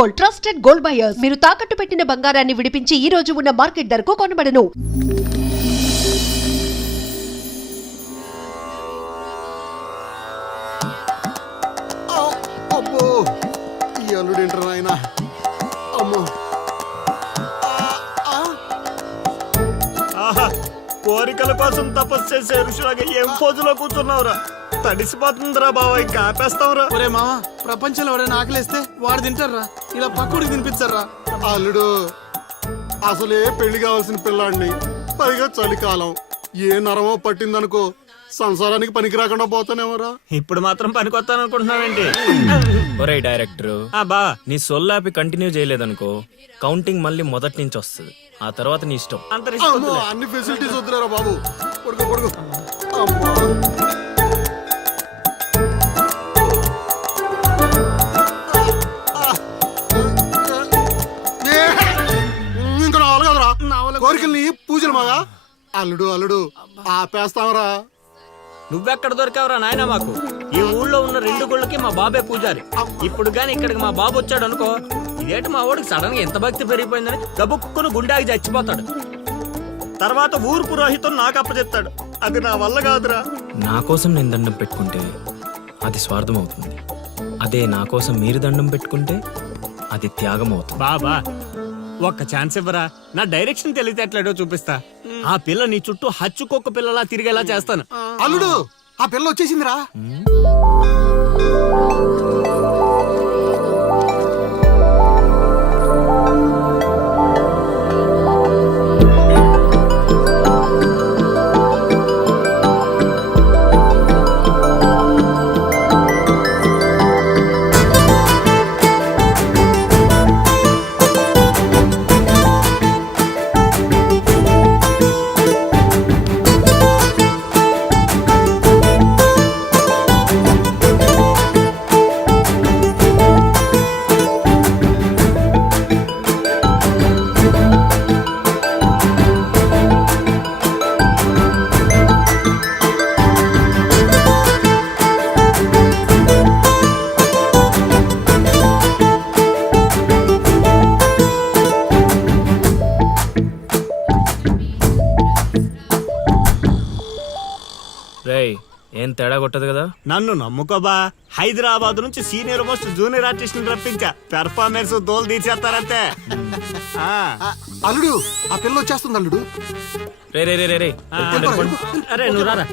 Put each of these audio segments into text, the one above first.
Gold, trusted gold buyers. మీరు తాకట్టు పెట్టిన బంగారాన్ని విడిపించి ఈ రోజు ఉన్న మార్కెట్ ధరకు కొనబడను. అబ్బో ఈ అల్లుడు ఏంట్రా నాయనా. అమ్మో కోరికల కోసం తపస్సు చేసే ఋషులాగా ఏం పోజులో కూర్చున్నావురా? తడిసిపోతుందిరా బావ, ఇంకా ఆపేస్తావురా? ఒరే మామ, ప్రపంచంలో ఎవరైనా ఆకలిస్తే వాడు తింటారా? ఇలా పక్కుడికి తినిపించారా? అల్లుడు అసలే పెళ్లి కావాల్సిన పిల్లాడిని, పైగా చలికాలం, ఏ నరమో పట్టిందనుకో సంసారానికి పనికి రాకుండా పోతానేమోరా. ఇప్పుడు మాత్రం పనికొత్తాను అనుకుంటున్నావేంటి? ఒరే డైరెక్టర్, బా నీ సొల్లాపి కంటిన్యూ చేయలేదనుకో కౌంటింగ్ మళ్ళీ మొదటి నుంచి వస్తుంది. ఆ తర్వాత నీ ఇష్టం. అమ్మో, అన్ని ఫెసిలిటీస్ వద్దురా బాబు. కొడుకు కొడుకు. అమ్మా ఇంకా నావలు కదరా కోరికల్ని పూజలు మాగా. అల్లుడు అల్లుడు ఆపేస్తావరా? నువ్వెక్కడ దొరికావురా నాయనా మాకు? ఈ ఊళ్ళో ఉన్న 2 గుళ్ళకి మా బాబే పూజారి. ఇప్పుడు గాని ఇక్కడికి మా బాబు వచ్చాడు అనుకో, ఇదేంటి మా వాడికి సడన్ గా ఎంత భక్తి పెరిగిపోయిందని గబుక్కును గుండాకి చచ్చిపోతాడు. తర్వాత ఊరు పురోహితం నాకు అప్పచెప్తాడు. అది నా వల్ల కాదురా. నా కోసం నేను దండం పెట్టుకుంటే అది స్వార్థం అవుతుంది. అదే నా కోసం మీరు దండం పెట్టుకుంటే అది త్యాగం అవుతుంది. బాబా ఒక్క ఛాన్స్ ఇవ్వరా? నా డైరెక్షన్ తెలివితేటలేడో చూపిస్తా. ఆ పిల్ల నీ చుట్టూ హచ్చుకొక్క పిల్లలా తిరిగేలా చేస్తాను. అల్లుడు ఆ పిల్ల వచ్చేసిందిరా. రేయ్, ఏం తేడా కొట్టదు కదా? నన్ను నమ్ముకోబా. హైదరాబాద్ నుంచి సీనియర్ మోస్ట్ జూనియర్ ఆర్టిస్ట్ రప్పించా. పెర్ఫార్మెన్స్ దోలు తీర్చేస్తారంతే. అల్లుడు ఆ పిల్ల వచ్చేస్తుంది అల్లుడు. రే రే రే రే రే, అరే నువ్వు రారా.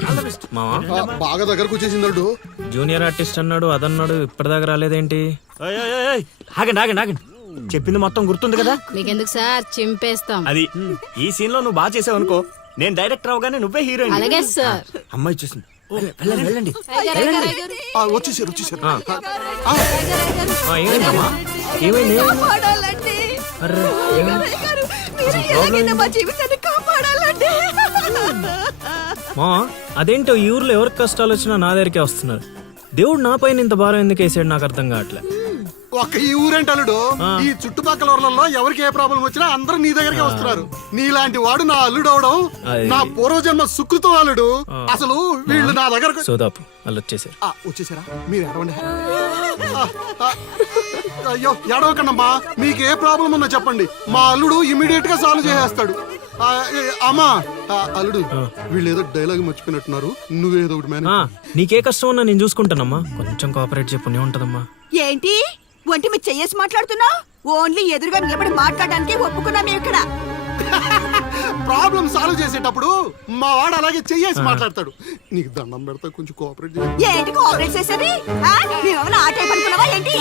మావా బాగా దగ్గరకు వచ్చేసింది అల్లుడు. జూనియర్ ఆర్టిస్ట్ అన్నాడు, అదన్నాడు, ఇప్పటిదాకా రాలేదేంటి? ఓయ్, ఓయ్, ఓయ్, ఆగండి ఆగండి ఆగండి. చెప్పింది మొత్తం గుర్తుంది కదా? మీకెందుకు సార్, చింపేస్తాం. అది ఈ సీన్ లో నువ్వు బాగా చేసావు అనుకో, నేను డైరెక్టర్ అవగానే నువ్వే హీరోయిన్. అలాగే సార్. అమ్మాయి చూసింది. వెళ్ళండి వెళ్ళండి. వచ్చేసారు వచ్చేసారు. ఏమైందమ్మా? ఏమైంది? అర్రే, ఏమైంది? మా అదేంటో ఈ ఊర్లో ఎవరికి కష్టాలు వచ్చినా నా దగ్గరికే వస్తున్నారు. దేవుడు నా పైన ఇంత భారం ఎందుకు వేసాడు నాకు అర్థం కావట్లే. ఒక్క ఈ ఊరేంటి అల్లుడు, ఈ చుట్టుపక్కల ఊర్లలో ఎవరికి ఏ ప్రాబ్లం వచ్చినా అందరూ నీ దగ్గరికి వస్తున్నారు. నీలాంటి వాడు నా అల్లుడు అవడం నా పూర్వజన్మ సుకృతం అల్లుడు. అసలు వీళ్ళు నా దగ్గర సోదాపు వాళ్ళు వచ్చేసారు. వచ్చేసారా? మీరు ఎడవండి. అయ్యో ఎడవకండమ్మా, మీకు ఏ ప్రాబ్లం ఉన్నా చెప్పండి, మా అల్లుడు ఇమీడియట్ గా సాల్వ్ చేసేస్తాడు. అమ్మా అల్లుడు, వీళ్ళు ఏదో డైలాగ్ మర్చిపోయినట్టున్నారు, నువ్వేదో ఒకటి మేనేజ్. నీకే కష్టం ఉన్నా నేను చూసుకుంటానమ్మా. కొంచెం కోఆపరేట్ చెప్పు ఉంటదమ్మా. ఏంటి ఒంటి మీద చెయ్యేసి మాట్లాడుతున్నా? ఓన్లీ ఎదురుగా నిలబడి మాట్లాడడానికి ఒప్పుకున్నా మేము ఇక్కడ. ప్రాబ్లం సాల్వ్ చేసేటప్పుడు మా వాడు అలాగే చెయ్యేసి మాట్లాడతాడు. నీకు దండం పెడతా, కొంచెం కోఆపరేట్ చేయి. ఏంటి కోఆపరేట్ చేసేది? మేమేమైనా ఆ టైప్ అనుకున్నావా ఏంటి?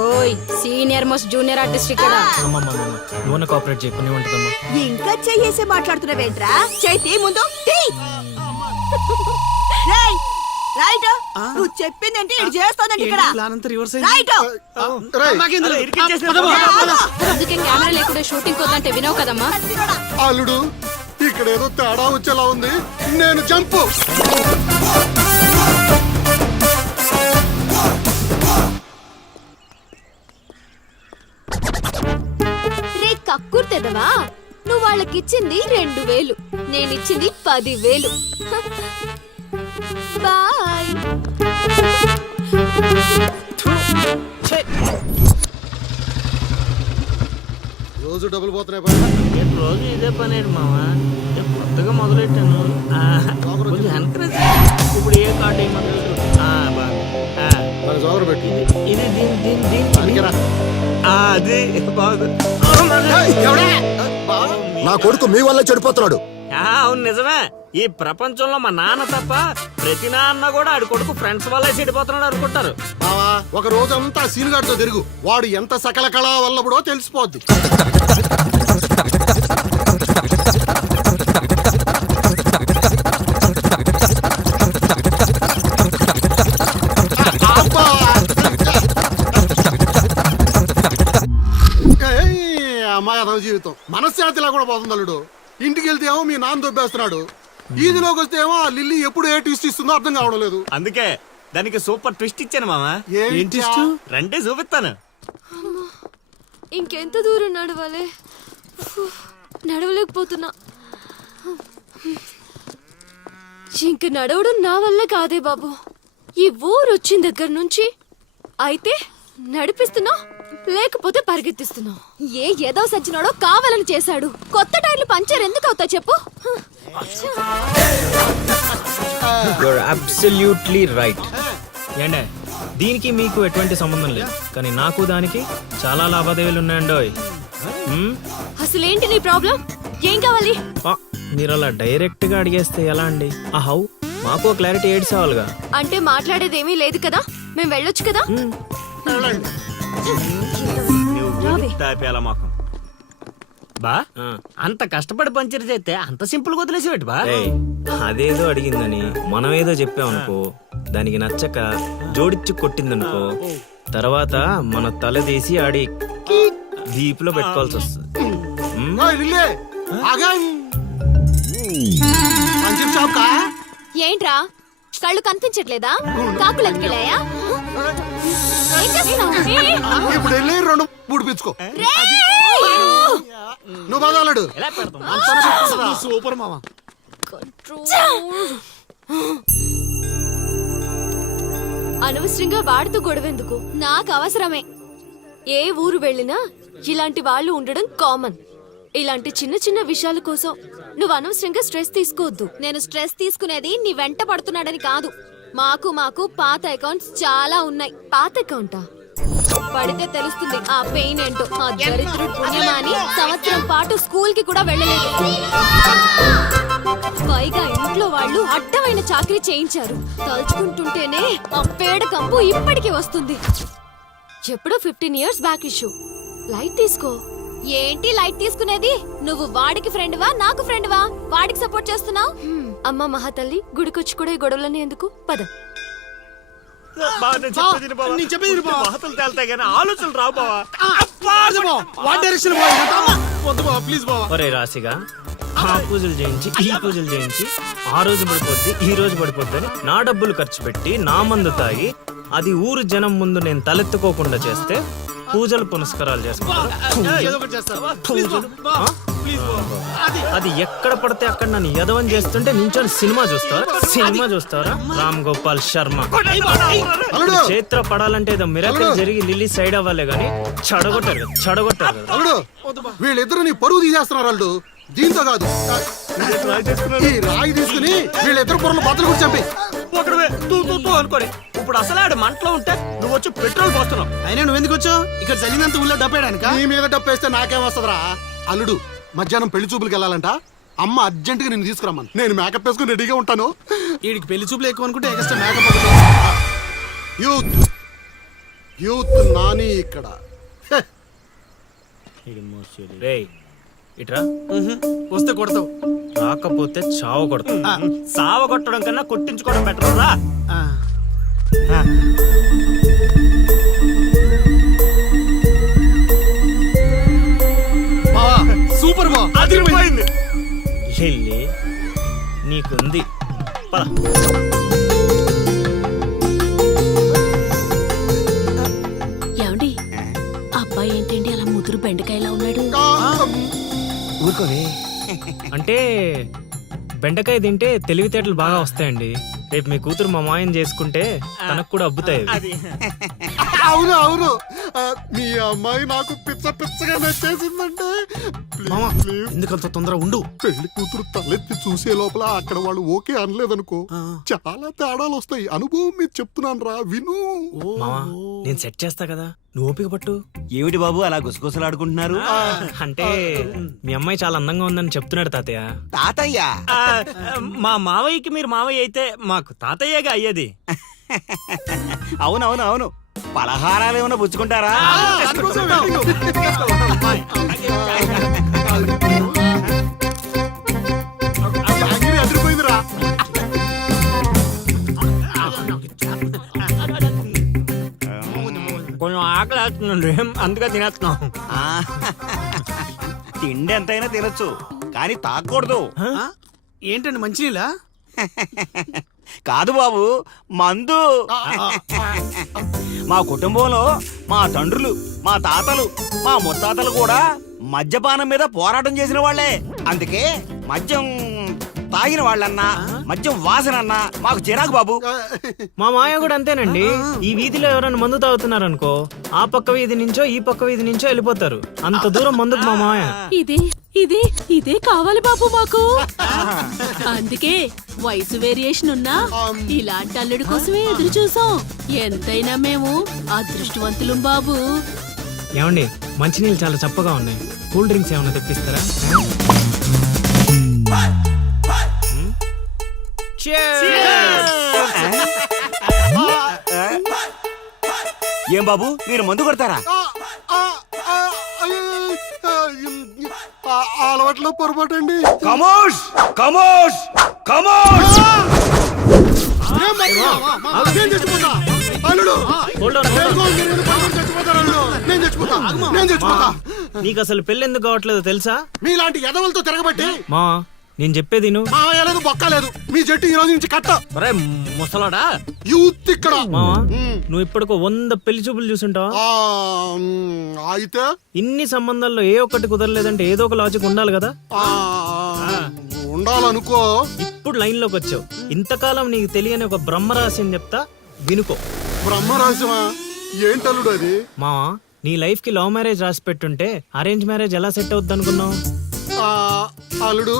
ఓయ్, సీనియర్ మోస్ట్ జూనియర్ ఆర్టిస్ట్ ఇక్కడ. నువ్వు కోఆపరేట్ చెప్పు ఉంటదమ్మా. ఇంకా చెయ్యేసి మాట్లాడుతున్నావేంట్రా? చేతి ముందు రేయ్, రైట్. నువ్వు చెప్పిందంటే ఇది చేస్తానండి ఇక్కడ. రైట్. అందుకే కెమెరా లేకుండా షూటింగ్ కొద్దంటే వినవు కదమ్మా. అల్లుడు ఇక్కడ ఏదో తేడా వచ్చేలా ఉంది, నేను జంపు. రే కక్కుర్తెదవా, నువ్వు వాళ్ళకిచ్చింది 2000, నేనిచ్చింది 10,000. బాయ్. రోజు డబ్బులు పోతున్నాయి బాబు. నేను రోజు ఇదే పని ఏంటి మావా నేను కొత్తగా మొదలెట్టాను కొంచెం encourage చేయి. ఇప్పుడు ఏ కార్డు వేయమంటారు మరి జోగరు పెట్టి ఇది దీని అందుకేరా. అది బాగుంది ఏయ్, ఎవడే? బా. నా కొడుకు మీ వల్ల చెడిపోతున్నాడు. అవును నిజమే ఈ ప్రపంచంలో మా నాన్న తప్ప ప్రతి నాన్న కూడా ఆడి కొడుకు ఫ్రెండ్స్ వల్లే చెడిపోతున్నాడు అనుకుంటారు. బావా ఒక రోజంతా సీనుగాడితో తిరుగు, వాడు ఎంత సకల కళా వల్లబడో తెలిసిపోద్ది. అబ్బా. ఏయ్, అమ్మాయి అదవ జీవితం మనశ్శాంతిలా కూడా పోతుంది అల్లుడు. ఇంటికి వెళ్తే ఏమో మీ నాన్న దొబ్బేస్తున్నాడు, ఈదిలోకి వస్తే ఏమో ఆ లిల్లీ ఎప్పుడు ఏ ట్విస్ట్ ఇస్తుందో అర్థం కావడం లేదు. అందుకే దానికి సూపర్ ట్విస్ట్ ఇచ్చాను మామా. ఏంటి రండి చూపిస్తాను. ఇంకెంత దూరం నడవాలి? నడవలేకపోతున్నా. ఇంక నడవడం నా వల్ల కాదే బాబు. ఈ ఊరు వచ్చిన దగ్గర నుంచి అయితే నడిపిస్తున్నా, లేకపోతే పరిగెత్తిస్తున్నా. ఏదో సచ్చినాడో కావాలని చేశాడు. కొత్త టైర్లు పంచర్ ఎందుకు అవుతా చెప్పు? You're absolutely right. ఏండే దీనికి మీకు ఎటువంటి సంబంధం లేదు, కానీ నాకు దానికి చాలా లావాదేవీలు ఉన్నాయండోయ్. అసలేంటి నీ ప్రాబ్లం? ఏం కావాలి? మీరు అలా డైరెక్ట్ గా అడిగేస్తే ఎలా అండి? ఆ హౌ మాకు క్లారిటీ ఏడ్చావాలిగా. అంటే మాట్లాడేదేమీ లేదు కదా, మేము వెళ్ళొచ్చు కదా. తాపేలా మాకు బా ఆ. అంత కష్టపడి పంచర్ చేస్తే అంత సింపుల్ గా వదిలేసేవాటి బా. ఏయ్, అదేదో అడిగిందని మనం ఏదో చెప్పామనుకో, దానికి నచ్చక జోడిచ్చి కొట్టిందనుకో, తర్వాత మన తల తీసి ఆడి దీపులో పెట్టుకోవాల్సి వస్తుంది. ఓయ్ లిల్లీ, ఆగం. పంచర్ షాప్ కా? ఏంట్రా కళ్ళు కనిపించట్లేదా? కాకులు ఎత్తుకెళ్ళాయా? ఏం చేస్తున్నావ్? ఇప్పుడు వెళ్ళి 2 పుడిపించుకో. నువ్వు బాగాలడు. ఎలా పెడతాం? సూపర్ మామ. అనవసరంగా వాడితో గొడవెందుకు? నాకు అవసరమే. ఏ ఊరు వెళ్ళినా ఇలాంటి వాళ్ళు ఉండడం కామన్. ఇలాంటి చిన్న చిన్న విషయాల కోసం నువ్వు అనవసరంగా స్ట్రెస్ తీసుకోవద్దు. నేను స్ట్రెస్ తీసుకునేది నీ వెంట పడుతున్నాడని కాదు. మాకు పాత అకౌంట్స్ చాలా ఉన్నాయి. పాత అకౌంటా? పడితే తెలుస్తుంది ఆ పెయిన్ ఏంటో. ఆ దరిద్రుడు పుణ్యమాని సంవత్సరం పాటు స్కూల్ కి కూడా వెళ్ళలేదు. పైగా ఇంట్లో వాళ్ళు అడ్డమైన చాకరీ చేయించారు. తలుచుకుంటుంటేనే ఆ పేడ కంపు ఇప్పటికీ వస్తుంది. ఎప్పుడో 15 years బ్యాక్ ఇష్యూ. లైట్ తీసుకో. ఏంటి లైట్ తీసుకునేది? నువ్వు వాడికి ఫ్రెండ్వా, నాకు ఫ్రెండ్వా? వాడికి సపోర్ట్ చేస్తున్నావు? అమ్మ మహాతల్లి, గుడికొచ్చి కూడా ఈ గొడవలన్నీ ఎందుకు? పద. నేను చెప్పేది విను బావ. వార్తలు తేలుతాయి కానీ ఆలోచనలు రావు బావా. వాట్ డైరెక్షన్ బావ? వద్దు బావ, ప్లీజ్ బావ. ఒరే రాశిగా, ఆ పూజలు చేయించి ఈ పూజలు చేయించి ఆ రోజు పడిపోద్ది ఈ రోజు పడిపోద్ది అని నా డబ్బులు ఖర్చు పెట్టి నా మందు తాగి అది ఊరు జనం ముందు నేను తలెత్తుకోకుండా చేస్తే పూజలు పునస్కారాలు చేసుకుంటారు. ఏదో ఒకటి చేస్తా. ప్లీజ్ బావ, ప్లీజ్ బావ. అది ఎక్కడ పడితే అక్కడ నన్ను యదవం చేస్తుంటే నించొని సినిమా చూస్తారా? రామ్ గోపాల్ శర్మ. అల్లుడు, చేత్ర పడాలంటే ఏదో మిరాకిల్ జరిగి లిల్లీ సైడ్ అవ్వాలి గానీ చెడగొట్టారు కదా. అల్లుడు, వీళ్ళిద్దరు నీ పరువు తీసేస్తున్నారు అల్లుడు. దీంతో కాదు, ఈ రాయి తీసుకుని వీళ్ళిద్దరు పొరలు బద్దలు కూడా చంపి. ఒకడే తూ అనుకోని ఇప్పుడు అసలు ఆడు మంటలో ఉంటే నువ్వు వచ్చి పెట్రోల్ పోస్తున్నావు. అయినా నువ్వు ఎందుకు వచ్చావు? ఇక్కడ చల్లినంత ఊళ్ళో డబ్బేయడానికా? నీ మీద డప్పేస్తే నాకేం వస్తుందిరా? అల్లుడు, మధ్యాహ్నం పెళ్లి చూపులకు వెళ్ళాలంట. అమ్మ అర్జెంట్ గా నేను తీసుకురమ్మను. నేను మేకప్ వేసుకుని రెడీగా ఉంటాను. వీడికి పెళ్లి చూపులు ఎక్కువ అనుకుంటే ఎక్స్ట్రా మేకప్. యూత్ నాని ఇక్కడ. రేయ్ ఇట్రా. వస్తే కొడతావు. రాకపోతే చావు కొడతా. సావ కొట్టడం కన్నా కొట్టించుకోవడం బెటర్ రా. సూపర్ బావ. అదిరిపోయింది. లిల్లీ నీకుంది. పద. ఏమండి, అబ్బాయి ఏంటండి అలా ముదురు బెండకాయలా ఉన్నాడు? ఊరుకోవే. అంటే బెండకాయ తింటే తెలివితేటలు బాగా వస్తాయండి. రేపు మీ కూతురు మా మాయం చేసుకుంటే తనకు కూడా అబ్బుతాయి. అది అవును అవును, మీ అమ్మాయి నాకు పిచ్చ పిచ్చగా నచ్చేసిందంటే మామ ప్లీజ్ ప్లీజ్ ఎందుకంత తొందర ఉండు. పెళ్లి కూతురు తలెత్తి చూసే లోపల అక్కడ వాళ్ళు ఓకే అనలేదనుకో చాలా తేడాలు వస్తాయి. అనుభవం మీద చెప్తున్నాను రా, విను. మావా నేను సెట్ చేస్తా కదా, నువ్వు ఓపిక పట్టు. ఏమిటి బాబు అలా గుసగుసలాడుకుంటున్నారు? అంటే మీ అమ్మాయి చాలా అందంగా ఉందని చెప్తున్నాడు తాతయ్య. తాతయ్య ఆ, మా మావయ్యకి మీరు మావయ్య అయితే మాకు తాతయ్యగా అయ్యేది. అవునవును అవును. పలహారాలు ఏమైనా పుచ్చుకుంటారా? అందుకోసం వెయిటింగ్. జాంగిరీ అదిరిపోయిందిరా. కొంచెం ఆకలి వేస్తుందండి, అందుకే తినేస్తున్నాం. ఆ, తిండి ఎంతైనా తినొచ్చు కానీ తాగకూడదు. ఆ? ఏంటండి మంచినీళ్ళ? కాదు బాబు, మందు. మా కుటుంబంలో మా తండ్రులు, మా తాతలు, మా ముత్తాతలు కూడా మద్యపానం మీద పోరాటం చేసిన వాళ్ళే. అందుకే మద్యం తాగిన వాళ్ళన్నా మద్యం వాసనన్నా మాకు చిరాకు బాబు. మా మాయ కూడా అంతేనండి. ఈ వీధిలో ఎవరైనా మందు తాగుతున్నారనుకో, ఆ పక్క వీధి నుంచో ఈ పక్క వీధి నుంచో వెళ్ళిపోతారు. అంత దూరం మందుకు మా మాయ. ఇదే కావాలి బాబు మాకు. అందుకే వయసు వేరియేషన్ ఉన్నా ఇలాంటి అల్లుడి కోసమే ఎదురు చూసాం. ఎంతైనా మేము అదృష్టవంతులం బాబు. ఏమండి మంచినీళ్ళు చాలా చప్పగా ఉన్నాయి, కూల్ డ్రింక్స్ ఏమైనా తెప్పిస్తారా? ఏం బాబు మీరు మందు కొడతారా? అలవాట్లో పొరపాటు అండి. కమోష్ కమోష్ కమోష్. నేను చచ్చిపోతా అల్లుడు. Hold on, hold on. నేను చచ్చిపోతాను అల్లుడు. నేను చచ్చిపోతా. నీకు అసలు పెళ్లి ఎందుకు కావట్లేదో తెలుసా? మీలాంటి ఎదవలతో తిరగబట్టి మా నేను చెప్పేది నువ్వు. మావయ్య లేదు, బొక్క లేదు. మీ జట్టు ఈ రోజు నుంచి కట్ట. ఒరే ముసలాడా, యూత్ ఇక్కడ. మావా నువ్వు ఇప్పటికో 100 పెళ్లి చూపులు చూసుంటావా? అయితే ఇన్ని సంబంధాల్లో ఏ ఒక్కటి కుదరలేదంటే ఏదో ఒక లాజిక్ ఉండాలి కదా. ఉండాలనుకో. ఇప్పుడు లైన్ లోకి వచ్చావు. ఇంతకాలం నీకు తెలియని ఒక బ్రహ్మరహస్యం చెప్తా, వినుకో. బ్రహ్మరహస్యమా? ఏంటల్లుడు అది? మావా నీ లైఫ్ కి లవ్ మ్యారేజ్ రాసి పెట్టుంటే అరేంజ్ మ్యారేజ్ ఎలా సెట్ అవుద్ది అనుకున్నావు? అల్లుడు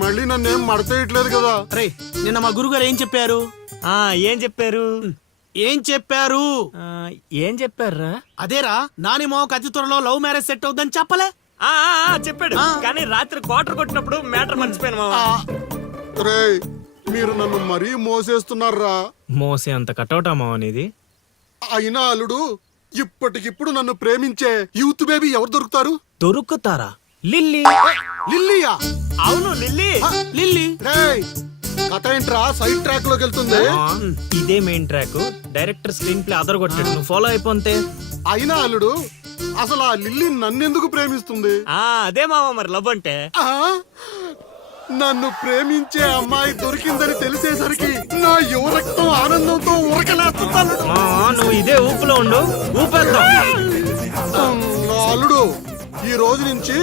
మళ్ళీ నన్నేం మడతేయట్లేదు కదా. రే నిన్న మా గురుగారు ఏం చెప్పారు? ఏం చెప్పారు? ఏం చెప్పారు? ఏం చెప్పారా? అదేరా నాని మావకు అతి త్వరలో లవ్ మ్యారేజ్ సెట్ అవుద్దని చెప్పలే? చెప్పాడు, కానీ రాత్రి క్వార్టర్ కొట్టినప్పుడు మ్యాటర్ మర్చిపోయాను మావా. రే మీరు నన్ను మరీ మోసేస్తున్నారా. మోసే అంత కటౌటా మావా నీది? అయినా అల్లుడు ఇప్పటికిప్పుడు నన్ను ప్రేమించే యూత్ బేబీ ఎవరు దొరుకుతారు? దొరుకుతారా? లిల్లీ. లిల్లీయా? అవును లిల్లీ. లిల్లీ రేయ్ కథ ఏంట్రా సైడ్ ట్రాక్ లోకి వెళ్తుంది. ఇదే main track. Director screen play other కొట్టాడు, నువ్వు ఫాలో అయిపోతే. అయినా అల్లుడు అసలు ఆ లిల్లీ నన్నెందుకు ప్రేమిస్తుంది? అదే మావా మరి లవ్ అంటే. ఆ? నన్ను ప్రేమించే అమ్మాయి దొరికిందని తెలిసేసరికి నా యువ రక్తం ఆనందంతో ఉరకలేస్తున్నాను. నువ్వు ఇదే ఊపులో ఉండు, ఊపేద్దాం. అల్లుడు ఈ రోజు నుంచి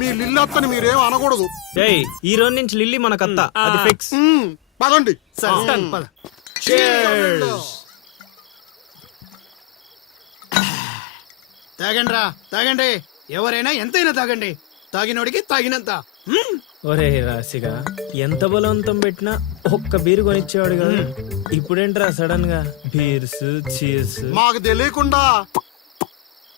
మీ లిల్లత్తని మీరేం అనకూడదు. ఏయ్ ఈ రోజు నుంచి లిల్లీ మన కత్త, అది ఫిక్స్. పదండి. పద. తాగండి రా, తాగండి. ఎవరైనా ఎంతైనా తాగండి. తాగినోడికి తాగినంత. ఒరే రాశిగా ఎంత బలవంతం పెట్టినా ఒక్క బీరు కొనిచ్చేవాడు కదా. ఇప్పుడేంట్రా సడన్ గా బీర్స్ చీర్స్? మాకు తెలియకుండా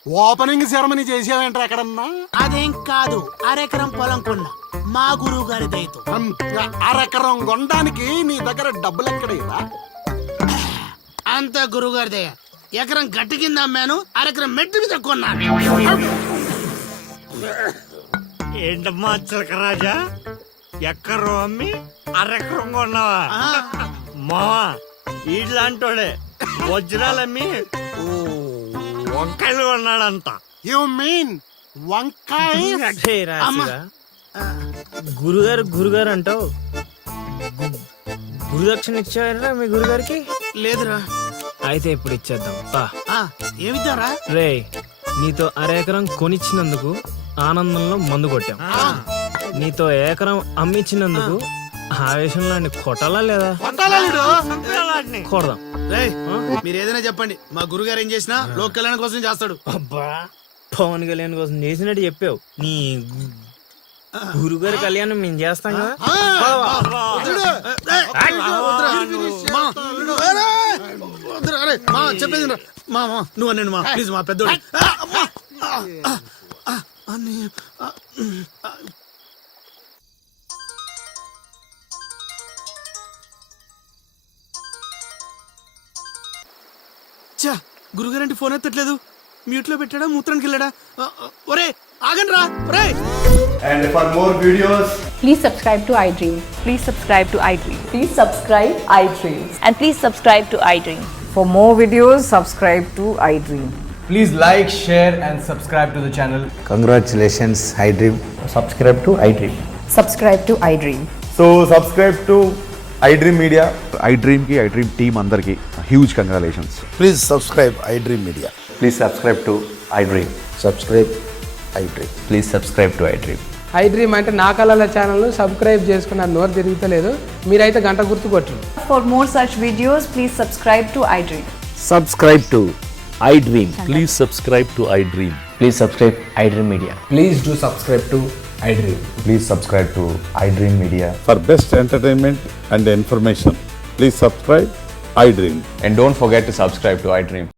ఓపెనింగ్ సెరమనీ చేసేవేంట్రా ఎక్కడన్నా? అదేం కాదు, అరెకరం పొలం కొన్న మా గురువు గారి దయతో. అరెకరం కొనడానికి నీ దగ్గర డబ్బులు ఎక్కడేరా? అంత గురువు గారి దయ. ఎకరం గట్టి కింద అమ్మాను, అరెకరం మెట్టు మీద కొన్నాను. ఏంటమ్మా చిలకరాజా, ఎక్కరు అమ్మి అరెకరం కొన్నావా? మావా ఇట్లాంటోడే వజ్రాలమ్మి వంకాయలు కొన్నాడంట. యు మీన్ వంకాయ? హే రాశిగా, గురుగారు అంటావు. గురుదక్షిణ ఇచ్చారా మీ గురుగారికి? లేదురా. అయితే ఇప్పుడు ఇచ్చేద్దాం పా. ఏమిద్దారా? రే నీతో అరెకరం కొనిచ్చినందుకు ఆనందంలో మందు కొట్టాం. నీతో ఏకరం అమ్మిచ్చినందుకు ఆవేశంలో కొట్టాలా లేదా? కొట్టాలా? వాడిని కొడదాం. రేయ్, మీరు ఏదైనా చెప్పండి, మా గురుగారు ఏం చేసినా లోక్ కళ్యాణం కోసం చేస్తాడు. అబ్బా పవన్ కళ్యాణ్ కోసం చేసినట్టు చెప్పావు. నీ గురుగారి కళ్యాణం మేము చేస్తాం కదా. చెప్పేది వినరా. మా నువ్వు అనండి మా ప్లీజ్ మా పెద్దోడు. చా గురుగారంటే ఫోన్ ఎత్తట్లేదు. మ్యూట్ లో పెట్టాడా, మూత్రానికి వెళ్ళాడా? ఒరే ఆగండి రా. ఒరే And for more videos, please subscribe to iDream. Please subscribe to iDream. Please subscribe iDream. And please subscribe to iDream. For more videos subscribe to iDream. please like, share, and subscribe to the channel. Congratulations iDream. Subscribe to iDream. Subscribe to iDream. So subscribe to iDream Media. iDream కి iDream team అందరికి huge congratulations. Please subscribe iDream media. Please subscribe to iDream. Subscribe iDream. Please subscribe to iDream. iDream అంటే నా కళల channel subscribe చేసుకున్న నోరు తిరుగుతలేదు. మీరైతే గంట గుర్తు కొట్టండి. For more such videos please subscribe to iDream. Subscribe to iDream. Please subscribe to iDream. Please subscribe iDream media. Please do subscribe to iDream. Please subscribe to iDream media. For best entertainment and information, please subscribe iDream. And don't forget to subscribe to iDream.